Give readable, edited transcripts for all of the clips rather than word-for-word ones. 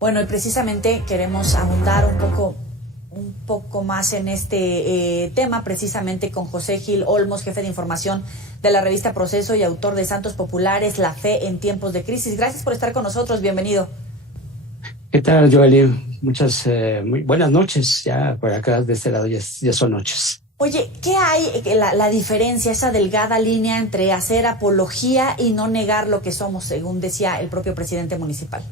Bueno, y precisamente queremos abundar un poco más en este tema, precisamente con José Gil Olmos, jefe de información de la revista Proceso y autor de Santos Populares, La Fe en Tiempos de Crisis. Gracias por estar con nosotros, bienvenido. ¿Qué tal, Joely? Muchas muy buenas noches. Ya por acá de este lado ya son noches. Oye, ¿qué hay la diferencia, esa delgada línea entre hacer apología y no negar lo que somos, según decía el propio presidente municipal?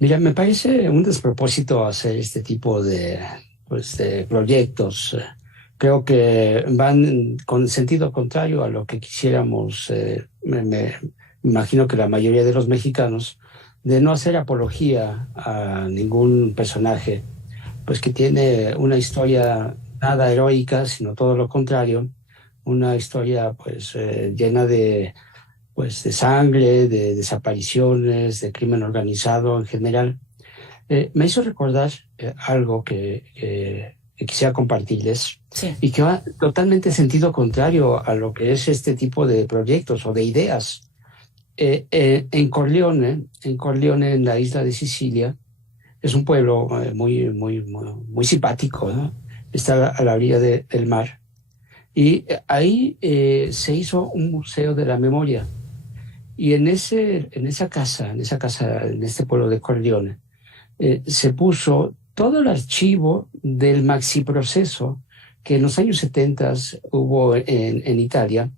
Mira, me parece un despropósito hacer este tipo de proyectos. Creo que van con sentido contrario a lo que quisiéramos. Me imagino que la mayoría de los mexicanos, de no hacer apología a ningún personaje, pues que tiene una historia nada heroica, sino todo lo contrario, una historia llena de sangre, de desapariciones, de crimen organizado en general. Me hizo recordar algo que quisiera compartirles, Sí. y que va totalmente en sentido contrario a lo que es este tipo de proyectos o de ideas. En Corleone, en la isla de Sicilia, es un pueblo muy simpático, ¿no? Está a la orilla del mar. Y ahí se hizo un museo de la memoria. Y en esa casa, en este pueblo de Corleone, se puso todo el archivo del maxiproceso que en los años 70 hubo en Italia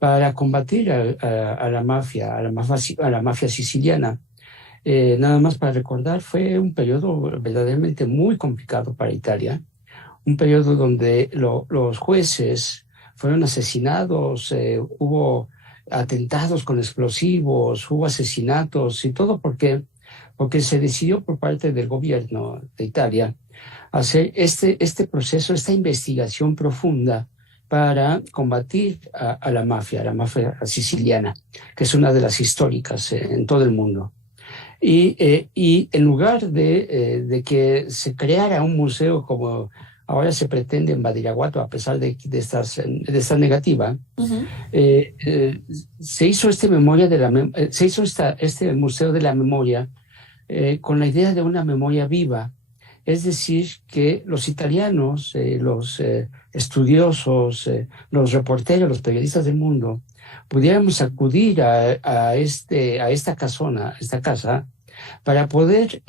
para combatir a la mafia, a la mafia siciliana. Nada más para recordar, fue un periodo verdaderamente muy complicado para Italia, un periodo donde los jueces fueron asesinados, hubo atentados con explosivos, hubo asesinatos y todo porque se decidió por parte del gobierno de Italia hacer este proceso, esta investigación profunda para combatir a la mafia siciliana, que es una de las históricas en todo el mundo. Y en lugar de que se creara un museo como ahora se pretende en Badiraguato, a pesar de esta negativa, Uh-huh. se hizo este Museo de la Memoria con la idea de una memoria viva. Es decir, que los italianos, los estudiosos, los reporteros, los periodistas del mundo, pudiéramos acudir a esta casa, para poder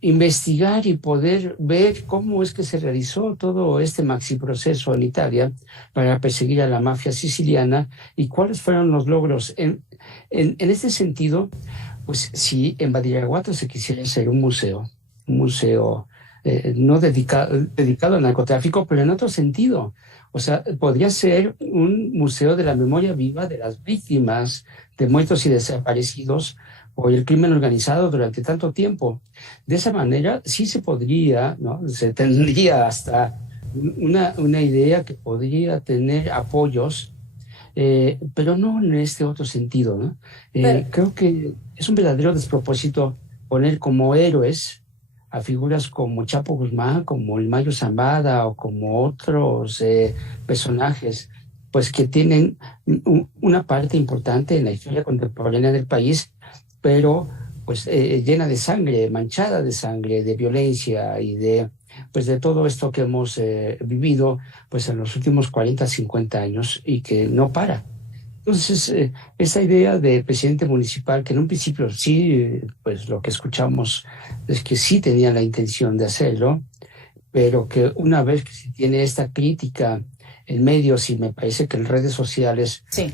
investigar y poder ver cómo es que se realizó todo este maxiproceso en Italia para perseguir a la mafia siciliana y cuáles fueron los logros. En este sentido, pues si en Badiraguato se quisiera hacer un museo no dedicado al narcotráfico, pero en otro sentido. O sea, podría ser un museo de la memoria viva de las víctimas de muertos y desaparecidos por el crimen organizado durante tanto tiempo. De esa manera sí se podría, ¿no? Se tendría hasta una idea que podría tener apoyos, pero no en este otro sentido, ¿no? Pero, Creo que es un verdadero despropósito poner como héroes a figuras como Chapo Guzmán, como el Mayo Zambada o como otros personajes, pues que tienen una parte importante en la historia contemporánea del país, pero pues llena de sangre, manchada de sangre, de violencia y de todo esto que hemos vivido pues en los últimos 40, 50 años y que no para. Entonces, esa idea de presidente municipal, que en un principio sí, pues lo que escuchamos es que sí tenía la intención de hacerlo, pero que una vez que se tiene esta crítica en medios, y me parece que en redes sociales, sí.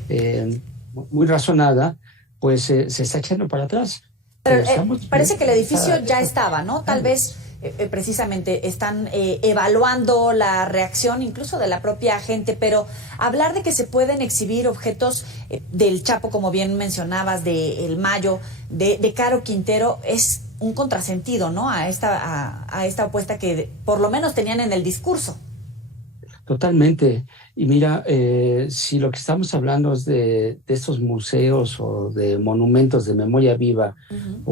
Muy razonada, pues se está echando para atrás. Pero Estamos parece que el edificio ya esta estaba, ¿no? Tal vez precisamente están evaluando la reacción incluso de la propia gente, pero hablar de que se pueden exhibir objetos del Chapo, como bien mencionabas, de El Mayo, de Caro Quintero, es un contrasentido, ¿no? A esta apuesta que por lo menos tenían en el discurso. Totalmente. Y mira, si lo que estamos hablando es de estos museos o de monumentos de memoria viva, Uh-huh.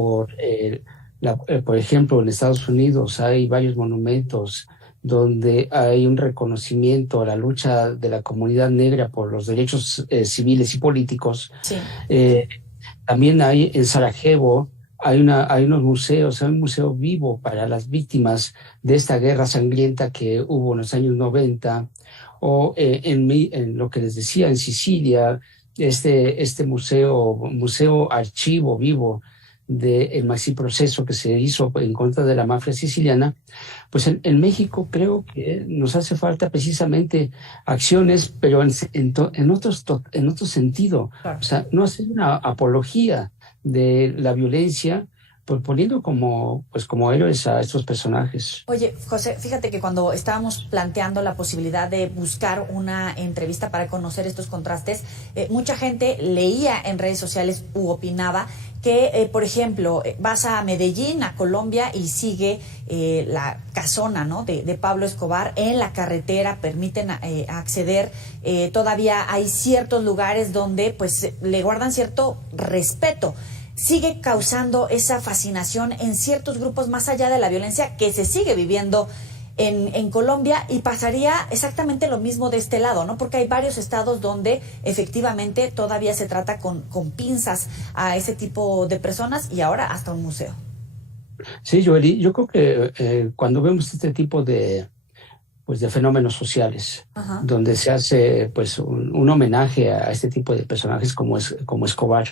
por ejemplo, en Estados Unidos hay varios monumentos donde hay un reconocimiento a la lucha de la comunidad negra por los derechos civiles y políticos. Sí. Eh, También hay en Sarajevo, hay unos museos, hay un museo vivo para las víctimas de esta guerra sangrienta que hubo en los años 90, o en lo que les decía, en Sicilia, este museo archivo vivo del maxi proceso que se hizo en contra de la mafia siciliana. Pues en México creo que nos hace falta precisamente acciones, pero en otro sentido. Claro. O sea, no hacer una apología de la violencia, pues poniendo como héroes a estos personajes. Oye, José, fíjate que cuando estábamos planteando la posibilidad de buscar una entrevista para conocer estos contrastes, mucha gente leía en redes sociales u opinaba que, por ejemplo, vas a Medellín, a Colombia, y sigue la casona, ¿no?, de Pablo Escobar en la carretera, permiten acceder. Todavía hay ciertos lugares donde pues le guardan cierto respeto. Sigue causando esa fascinación en ciertos grupos más allá de la violencia que se sigue viviendo en Colombia, y pasaría exactamente lo mismo de este lado, ¿no? Porque hay varios estados donde efectivamente todavía se trata con pinzas a ese tipo de personas, y ahora hasta un museo. Sí, Joely, yo creo que cuando vemos este tipo de fenómenos sociales, Ajá. donde se hace pues un homenaje a este tipo de personajes como Escobar,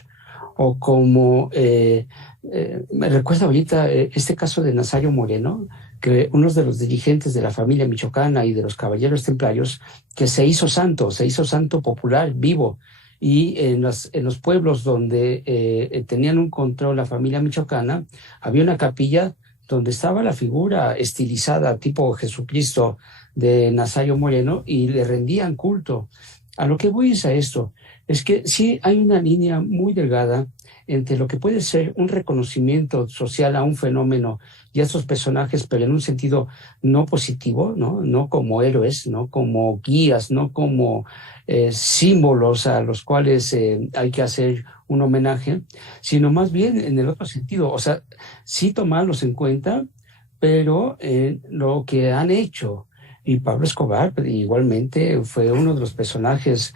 o como me recuerda ahorita este caso de Nazario Moreno, que uno de los dirigentes de la familia michoacana y de los caballeros templarios, que se hizo santo popular, vivo, y en los pueblos donde tenían un control la familia michoacana, había una capilla donde estaba la figura estilizada tipo Jesucristo de Nazario Moreno, y le rendían culto. A lo que voy es a esto, es que sí hay una línea muy delgada entre lo que puede ser un reconocimiento social a un fenómeno y a esos personajes, pero en un sentido no positivo, no como héroes, no como guías, no como símbolos a los cuales hay que hacer un homenaje, sino más bien en el otro sentido. O sea, sí tomarlos en cuenta, pero lo que han hecho. Y Pablo Escobar igualmente fue uno de los personajes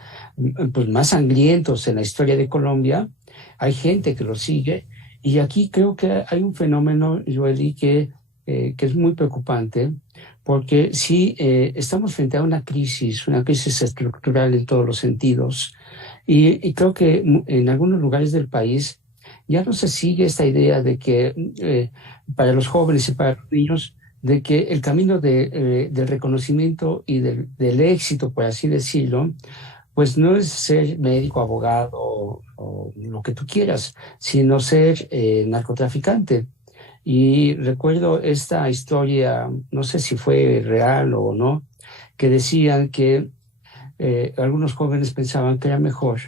pues, más sangrientos en la historia de Colombia. Hay gente que lo sigue, y aquí creo que hay un fenómeno, Joely, que es muy preocupante, porque sí estamos frente a una crisis estructural en todos los sentidos, y creo que en algunos lugares del país ya no se sigue esta idea de que para los jóvenes y para los niños, de que el camino del reconocimiento y del éxito, por así decirlo, pues no es ser médico, abogado o lo que tú quieras, sino ser narcotraficante. Y recuerdo esta historia, no sé si fue real o no, que decían que algunos jóvenes pensaban que era mejor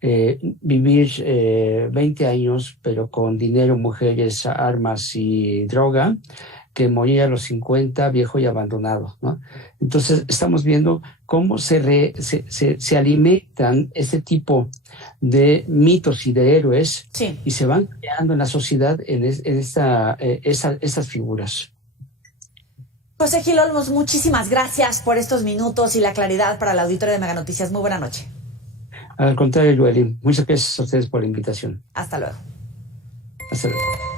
vivir 20 años, pero con dinero, mujeres, armas y droga, que morir a los 50 viejo y abandonado, ¿no? Entonces estamos viendo cómo se alimentan este tipo de mitos y de héroes, Sí. y se van creando en la sociedad estas figuras. José Gil Olmos, muchísimas gracias por estos minutos y la claridad para el auditorio de Mega Noticias. Muy buena noche. Al contrario, Joely, muchas gracias a ustedes por la invitación. Hasta luego. Hasta luego.